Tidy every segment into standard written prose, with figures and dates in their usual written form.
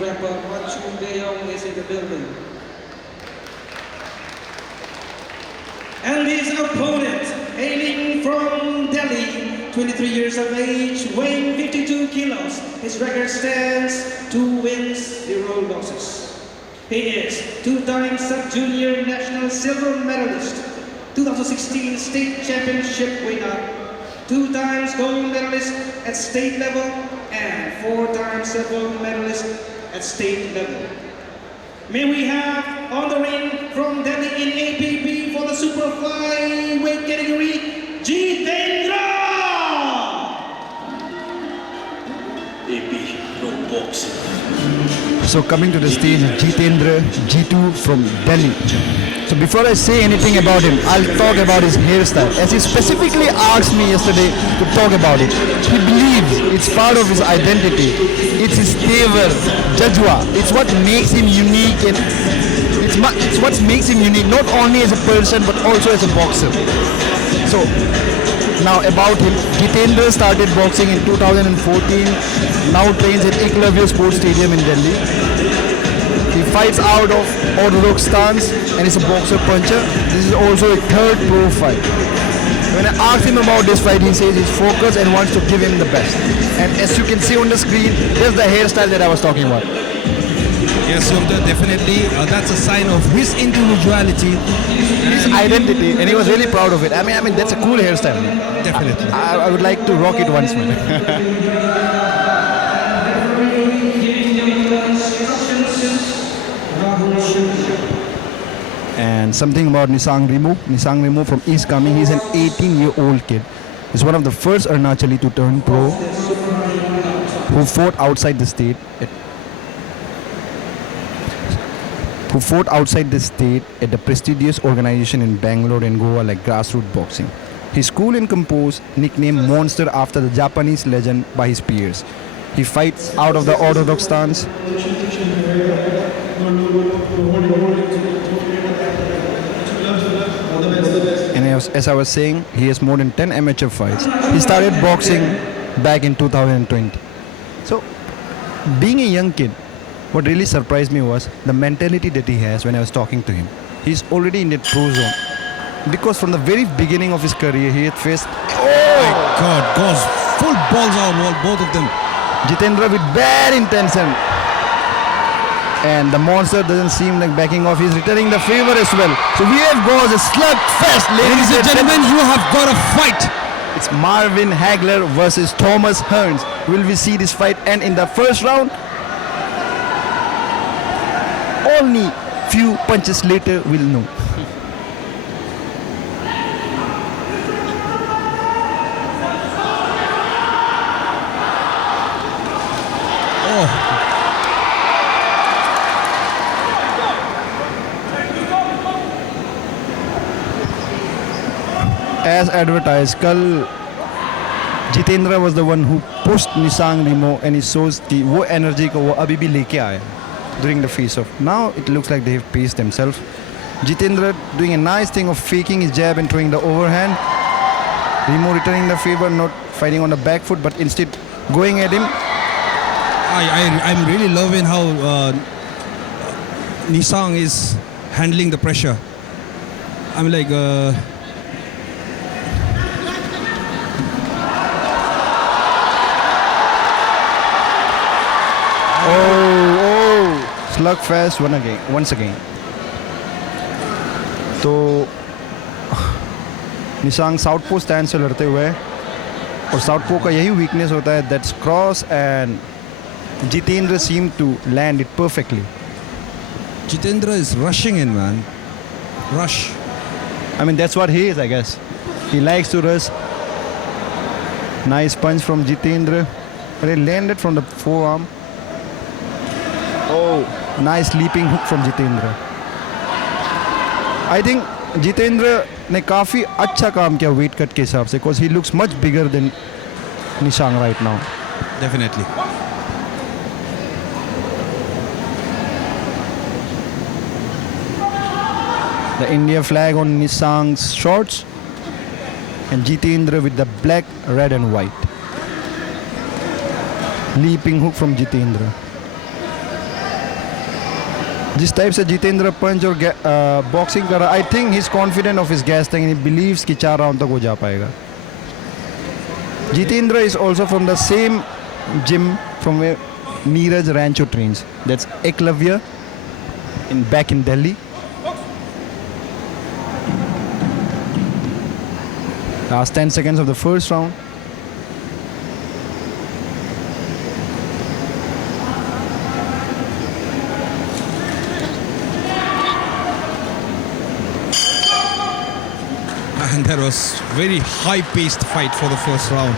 rapper Machu Deyong is in the building. And his opponent, hailing from Delhi, 23 years of age, weighing 52 kilos. His record stands 2 wins, 0 losses. He is 2-time sub-junior national silver medalist, 2016 state championship winner, 2 times gold medalist at state level, and 4 times silver medalist at state level. May we have on the ring from Delhi in APB for the super flyweight category, Jitendra! AP Pro Boxing. So coming to the stage, Jitendra Jitu from Delhi. So before I say anything about him, I'll talk about his hairstyle. As he specifically asked me yesterday to talk about it. He believes it's part of his identity. It's his flavor, Jajwa. It's what makes him unique, and it's what makes him unique not only as a person but also as a boxer. So now about him, Jitendra started boxing in 2014, now trains at Eklavya Sports Stadium in Delhi. He fights out of orthodox stance and is a boxer puncher. This is also a third pro fight. When I asked him about this fight, he says he's focused and wants to give him the best. And as you can see on the screen, there's the hairstyle that I was talking about. Yes, Sumta, definitely. That's a sign of his individuality. His identity, and he was really proud of it. I mean, that's a cool hairstyle. Definitely. I would like to rock it once more. And something about Nisang Rimu. Nisang Rimu from East Kami. He's an 18-year-old kid. He's one of the first Arunachali to turn pro who fought outside the state at the prestigious organization in Bangalore and Goa like Grassroots Boxing. His cool and composed, nicknamed Monster after the Japanese legend by his peers. He fights out of the orthodox stance. And as I was saying, he has more than 10 amateur fights. He started boxing back in 2020. So, being a young kid, what really surprised me was the mentality that he has when I was talking to him. He's already in the pro zone. Because from the very beginning of his career, he had faced... Oh my God, goes full balls out, both of them. Jitendra with bad intention. And the monster doesn't seem like backing off. He's returning the favor as well. So we have got a slugfest, Ladies and gentlemen, you have got a fight. It's Marvin Hagler versus Thomas Hearns. Will we see this fight end in the first round? Only few punches later we'll know. As advertised, कल Jitendra was the one who pushed Nisang Rimo, and he shows कि वो energy को वो अभी भी लेके आया during the face-off. Now it looks like they have paced themselves. Jitendra doing a nice thing of faking his jab and throwing the overhand. Rimo returning the favor, not fighting on the back foot, but instead going at him. I'm really loving how Nisang is handling the pressure. I'm like... Slugfest once again. तो निशांग साउथपो stand से लड़ते हुए, और साउथपो का यही weakness होता है, that's cross, and Jitendra seemed to land it perfectly. Jitendra is rushing in, man. Rush. I mean, that's what he is, I guess. He likes to rush. Nice punch from Jitendra, but it landed from the forearm. Oh, nice leaping hook from Jitendra. I think Jitendra ने काफी अच्छा काम किया weight cut के हिसाब से, because he looks much bigger than Nisang right now. Definitely. The India flag on Nisang's shorts, and Jitendra with the black, red and white. Leaping hook from Jitendra. जिस type से Jitendra punch और boxing कर रहा, I think he is confident of his gas tank and he believes कि 4 round तक वो जा पाएगा. Jitendra is also from the same gym from where Neeraj Rancho trains. That's Eklavya back in Delhi. Last 10 seconds of the first round. And that was very high-paced fight for the first round.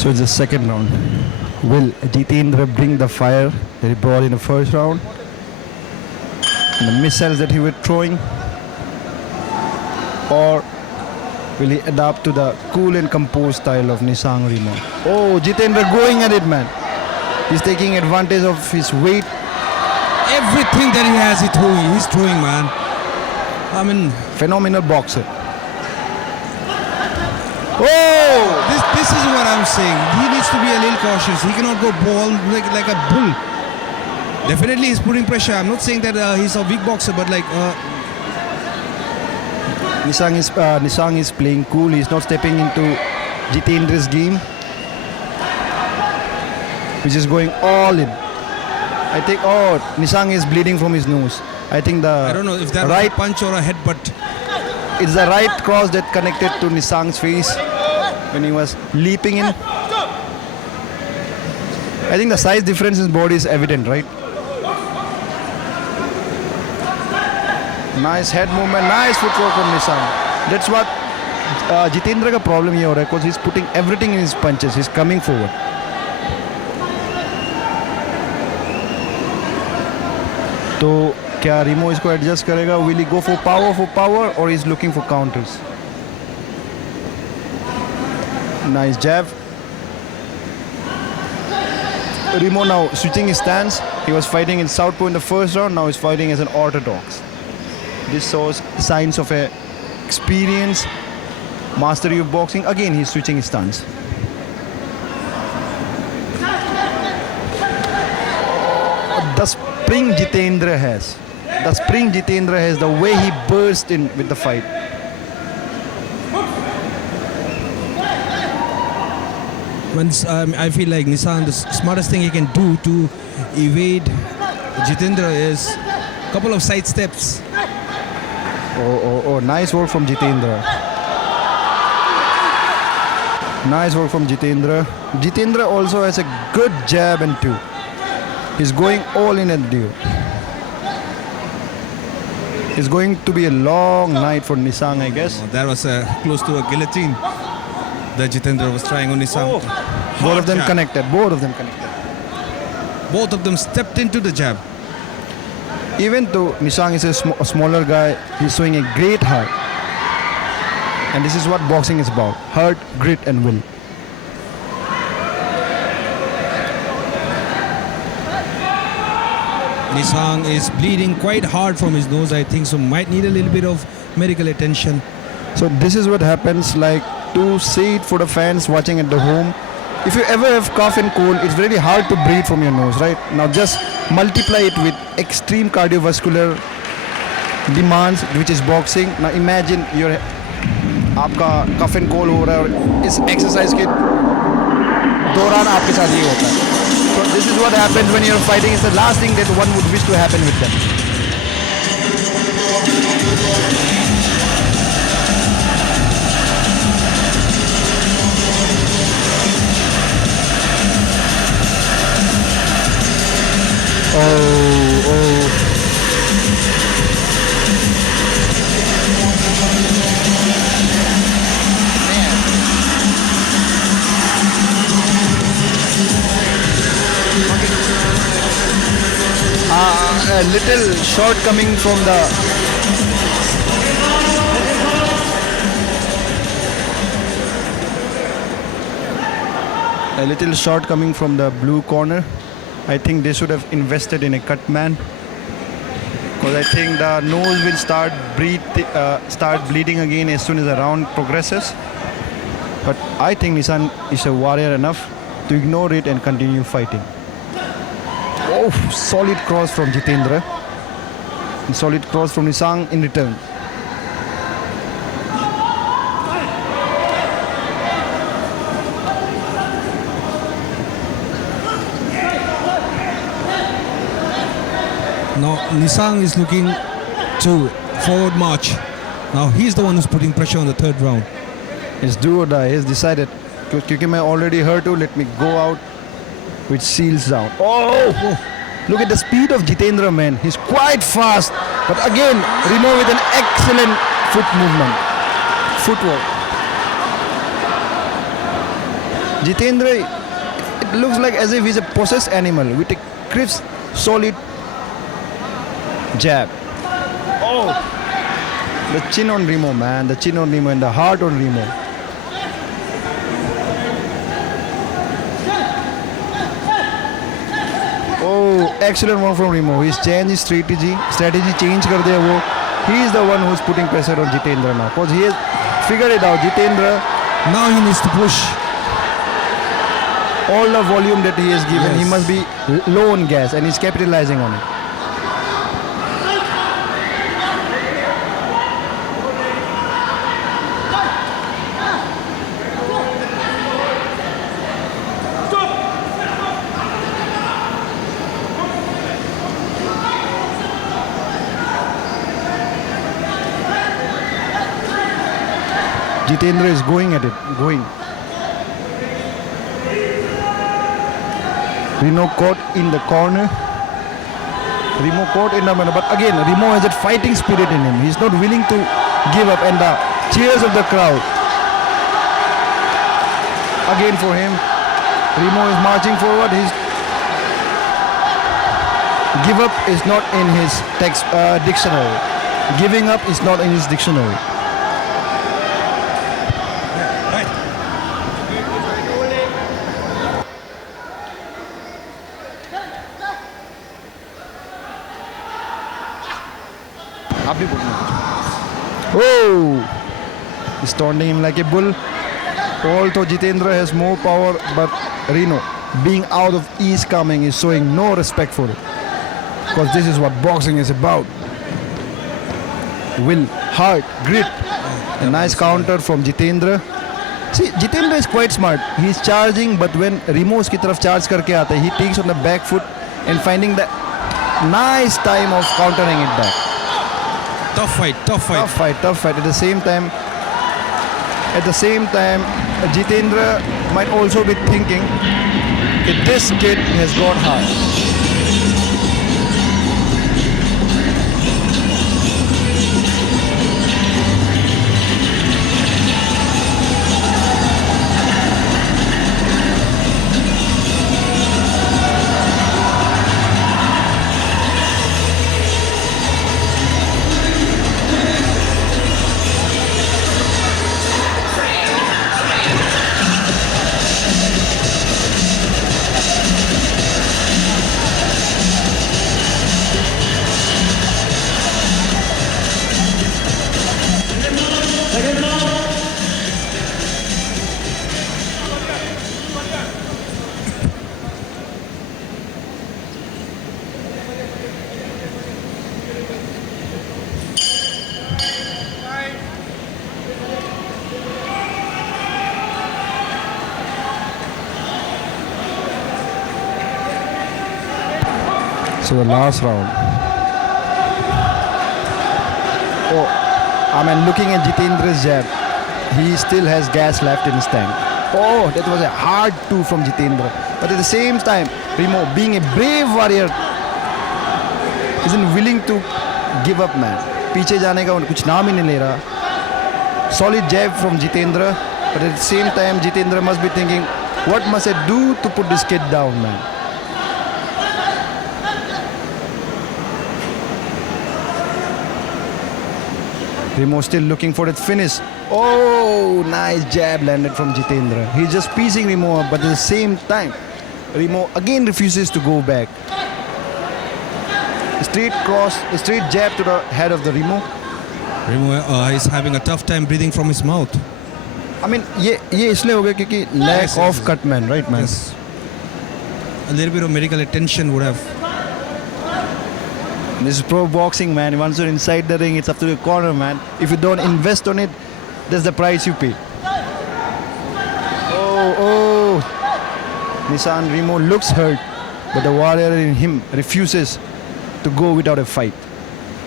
So it's the second round. Will Jitendra bring the fire that he brought in the first round? And the missiles that he was throwing? Or will he adapt to the cool and composed style of Nisang Rimo? Oh, Jitendra going at it, man. He's taking advantage of his weight. Everything that he has, he's throwing, man. I mean, Phenomenal boxer. Oh! this is what I'm saying. He needs to be a little cautious. He cannot go ball like a bull. Definitely he's putting pressure. I'm not saying that he's a weak boxer, but like Nisang is playing cool. He's not stepping into Jitendra's game, which is going all in. I think, Nisang is bleeding from his nose. I think I don't know if that was a punch or a headbutt. It's the right cross that connected to Nisang's face when he was leaping in. I think the size difference in his body is evident, right? Nice head movement, nice footwork from Nisang. That's what Jitendra का problem ये हो रहा है, because he's putting everything in his punches. He's coming forward. तो क्या Rimo इसको adjust करेगा? Will he go for power, or he's looking for counters? Nice jab. Rimo now switching his stance. He was fighting in southpaw in the first round. Now he's fighting as an orthodox. This shows signs of a experience, mastery of boxing. Again, he's switching his stance. The spring Jitendra has. The way he burst in with the fight. I feel like Nissan, the smartest thing he can do to evade Jitendra is a couple of side steps. Oh, nice work from Jitendra. Nice work from Jitendra. Jitendra also has a good jab and two. He's going all in at duo. It's going to be a long night for Nisang, I guess. That was close to a guillotine that Jitendra was trying on Nisang. Both of them jab. connected. Both of them stepped into the jab. Even though Nisang is a smaller guy, he's showing a great heart. And this is what boxing is about. Heart, grit and will. Nisang is bleeding quite hard from his nose, I think, so might need a little bit of medical attention. So this is what happens, like, to see it for the fans watching at the home. If you ever have cough and cold, it's very hard to breathe from your nose, right? Now just multiply it with extreme cardiovascular demands, which is boxing. Now imagine आपका cough and cold हो रहा है और इस exercise के दौरान आपके साथ ये होता है. So this is what happens when you're fighting. It's the last thing that one would wish to happen with them. a little shortcoming from the blue corner. I think they should have invested in a cut man, because I think the nose will start bleeding again as soon as the round progresses. But I think Nissan is a warrior enough to ignore it and continue fighting. Oh, solid cross from Jitendra. And solid cross from Nissan in return. Now Nisang is looking to forward march. Now he's the one who's putting pressure on the third round. It's do or die. He's decided. Because I already hurt you, let me go out with seals down. Oh! Look at the speed of Jitendra, man. He's quite fast. But again, Remo with an excellent foot movement. Footwork. Jitendra, it looks like as if he's a possessed animal with a crisp, solid jab. Oh! The chin on Remo, man. The chin on Remo and the heart on Remo. Oh, excellent one from Remo. He's changed his strategy change kar diya wo. He is the one who's putting pressure on Jitendra now, because he has figured it out. Jitendra, now he needs to push. All the volume that he has given, he must be low on gas, and he's capitalizing on it. Jitendra is going at it, Remo caught in the corner. But again, Remo has that fighting spirit in him. He's not willing to give up, and the cheers of the crowd again for him. Remo is marching forward. His give up is not in his dictionary. Giving up is not in his dictionary. Oh! He's taunting him like a bull. Although Jitendra has more power, but Reno, being out of ease coming, is showing no respect for it. Because this is what boxing is about. Will, heart, grit. A nice counter from Jitendra. See, Jitendra is quite smart. He's charging, but when Remo uski taraf charge karke aata hai, he takes on the back foot and finding the nice time of countering it back. Tough fight. At the same time, Jitendra might also be thinking that this kid has gone hard. So the last round. Oh, I mean, looking at Jitendra's jab, he still has gas left in his tank. Oh, that was a hard two from Jitendra. But at the same time, Remo, being a brave warrior, isn't willing to give up, man. पीछे जाने का कुछ नाम ही नहीं ले रहा. Solid jab from Jitendra, but at the same time, Jitendra must be thinking, what must I do to put this kid down, man? Remo still looking for that finish. Oh, nice jab landed from Jitendra. He's just piecing Remo up, but at the same time, Remo again refuses to go back. Straight cross, straight jab to the head of the Remo. Remo is having a tough time breathing from his mouth. I mean, ये इसलिए हो गया क्योंकि lack Yes, of yes. cut man, right man? Yes. A little bit of medical attention would have. This is pro boxing, man. Once you're inside the ring, it's up to the corner, man. If you don't invest on it, that's the price you pay. Oh. Nissan Remo looks hurt, but the warrior in him refuses to go without a fight.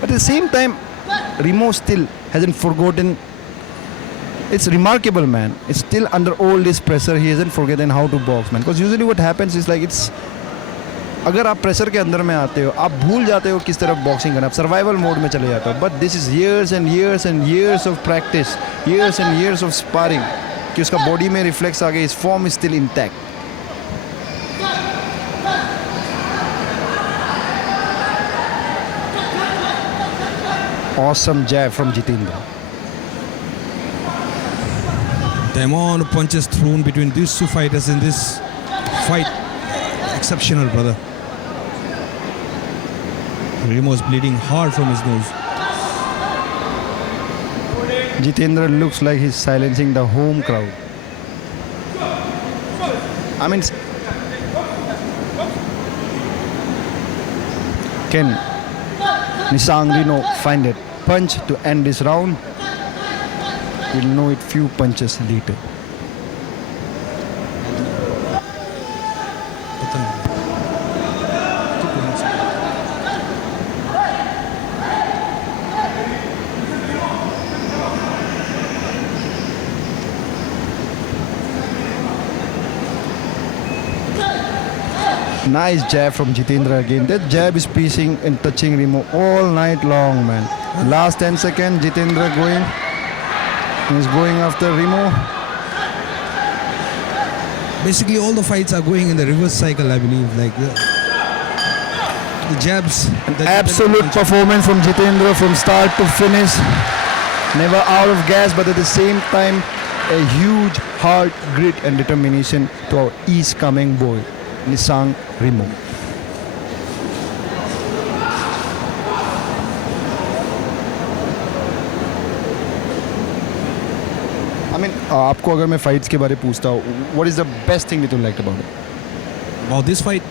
But at the same time, Remo still hasn't forgotten. It's remarkable, man. It's still under all this pressure, he hasn't forgotten how to box, man. Because usually what happens is like it's अगर आप pressure के अंदर में आते हो आप भूल जाते हो किस तरह बॉक्सिंग करना आप सर्वाइवल मोड में चले जाते हो but this is years and years and years of practice years and years of sparring कि उसका बॉडी में रिफ्लेक्स आ गए his form is still intact. Awesome jab from Jitendra. The amount of punches thrown between these two fighters in this fight, exceptional, brother. Remo is bleeding hard from his nose. Jitendra looks like he's silencing the home crowd. I mean, can Nissan Remo find a punch to end this round? We'll know it few punches later. Nice jab from Jitendra again. That jab is piecing and touching Remo all night long, man. Last 10 seconds, Jitendra going. He's going after Remo. Basically, all the fights are going in the reverse cycle, I believe. Like the jabs. Absolute performance from Jitendra from start to finish. Never out of gas, but at the same time, a huge heart, grit, and determination to our East coming boy, Nissan Remo. I mean, आपको अगर मैं fights के बारे में पूछता हूँ, what is the best thing that you liked about it? About this fight,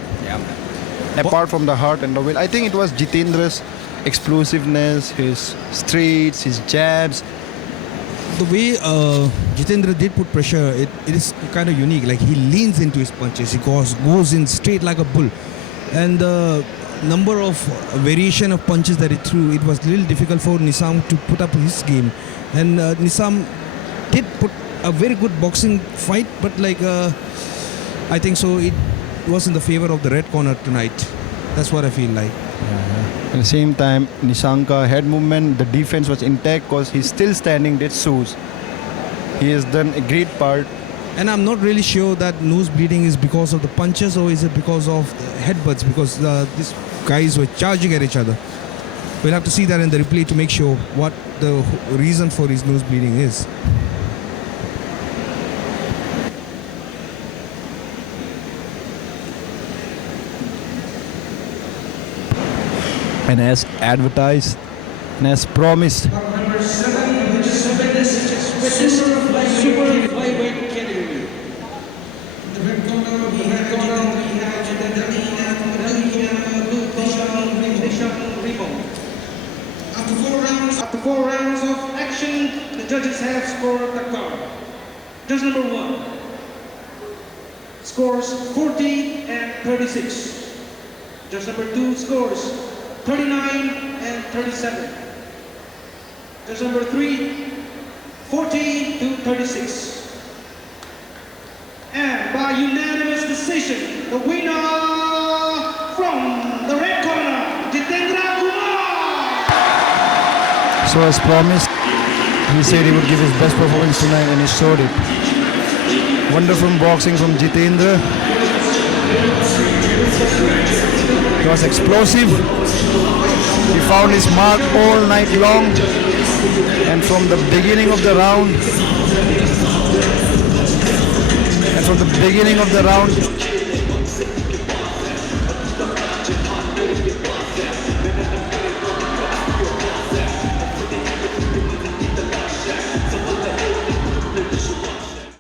Apart from the heart and the will, I think it was Jitendra's explosiveness, his straights, his jabs. the way Jitendra did put pressure, it is kind of unique. Like he leans into his punches, he goes in straight like a bull, and the number of variation of punches that he threw, it was a little difficult for Nisam to put up his game. And Nisam did put a very good boxing fight, but like I think so it was in the favor of the red corner tonight. That's what I feel like. At the same time, Nissanka head movement, the defense was intact because he's still standing dead shoes. He has done a great part. And I'm not really sure that nose bleeding is because of the punches or is it because of the headbutts, because these guys were charging at each other. We'll have to see that in the replay to make sure what the reason for his nose bleeding is. And as advertised and as promised, Number 7, which is super flyweight category. The red corner, we have Jitendra, Remo. After 4 rounds of action, the judges have scored the card. Judge number 1 scores 40 and 36. Judge number 2 scores 39 and 37. Judge number 3, 40 to 36. And by unanimous decision, the winner from the red corner, Jitendra Kumar. so as promised, he said he would give his best performance tonight and he showed it. Wonderful boxing from Jitendra. It was explosive. He found his mark all night long. And from the beginning of the round,